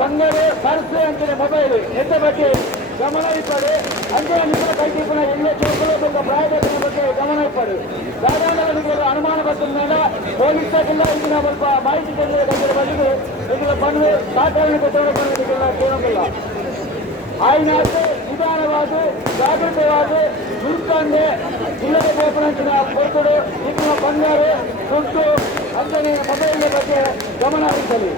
ಬಂಗಾರ purse ಅಂತಿನ mobile ಎತ್ತ ಬಗ್ಗೆ ಗಮನ ಇಪ್ಪಡು ಅಂದೇ ನಿಮ್ಮ ಕೈಟಿಪ್ಪನ ಎಲ್ಲೇ ಚೋಕಲು ಪ್ರಾಯದರ್ಶನ ಬಗ್ಗೆ ಗಮನ ಇಪ್ಪಡು ಸಾಧಾರಣಗಳಿಗೆ ಅನುಮಾನ ಬಂದ ಮೇಲೆ ಪೊಲೀಸರಿಲ್ಲ ಇದನ್ನ ಸ್ವಲ್ಪ ಮಾಹಿತಿ ತಂದಿರ ಬಗ್ಗೆ ಇದರ ಬಂದು ಇದರ ಬಂದು ಸಾಧಾರಣ ಕೊಟ್ಟವರ ಕೇಳೋದಿಲ್ಲ ಆಯ್ನಾದ್ರೆ ನಿಧಾನವಾದ ಜಾಗೃತವಾದ ನುಡ್ಕಂಡೆ ಇಲ್ಲದೆ ಗೋಪುರಂಚಿನ ಕೊರತುಡು ನಿಮ್ಮ ಬಂಗಾರು ದುಡ್ಡು ಅಂಜನೆಯ ಮೊಬೈಲ್ ಬಗ್ಗೆ ಗಮನ ಹರಿಸಲಿ.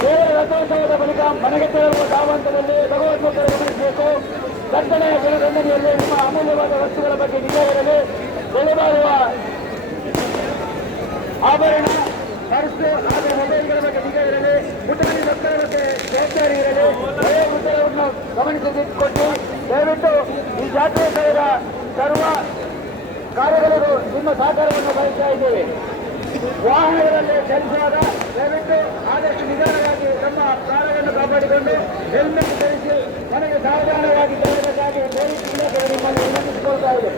ದೇವರ ರಥೋತ್ಸವದ ಬಳಿಕ ಮನೆಗೆ ತೆರಳುವ ಧಾವಂತದಲ್ಲಿ ಭಗವದ್ಭಕ್ತರು ಗಮನಿಸಬೇಕು. ದಟ್ಟಣೆಯ ಜನಸಂದಣಿಯಲ್ಲಿ ನಿಮ್ಮ ಅಮೂಲ್ಯವಾದ ವಸ್ತುಗಳ ಬಗ್ಗೆ ನಿಗಾ ಇರಲಿ. ಬೆಲೆ ಬಾಳುವ ಆಭರಣ, ಪರ್ಸು ಹಾಗೂ ಮೊಬೈಲ್ಗಳ ಬಗ್ಗೆ ನಿಗಾ ಇರಲಿ. ಪುಟಾಣಿ ಭಕ್ತರ ಬಗ್ಗೆ ಜವಾಬ್ದಾರಿ ಇರಲಿ. ವಯೋವೃದ್ಧರನ್ನು ಗಮನಿಸಿಕೊಟ್ಟು ದಯವಿಟ್ಟು ಈ ಜಾತ್ರೋತ್ಸವದ ಸರ್ವ ಕಾರ್ಯಗಳಿಗೂ ನಿಮ್ಮ ಸಹಕಾರವನ್ನು ಬಯಸ್ತಾ ಇದ್ದೇವೆ. ವಾಹನಗಳಲ್ಲಿ ಚಲಿಸುವಾಗ ದಯವಿಟ್ಟು ಆದಷ್ಟು ನಿಧಾನವಾಗಿ ತಮ್ಮ ಪ್ರಾಣಗಳನ್ನು ಕಾಪಾಡಿಕೊಂಡು ಹೆಲ್ಮೆಟ್ ಧರಿಸಿ ಮನೆಗೆ ಸಾವಧಾನವಾಗಿ ತೆರಳಬೇಕಾಗಿ ಪೊಲೀಸ್ ಇಲಾಖೆ ನಿಮ್ಮನ್ನು ವಿನಂತಿಸಿಕೊಳ್ತಾ ಇದೆ.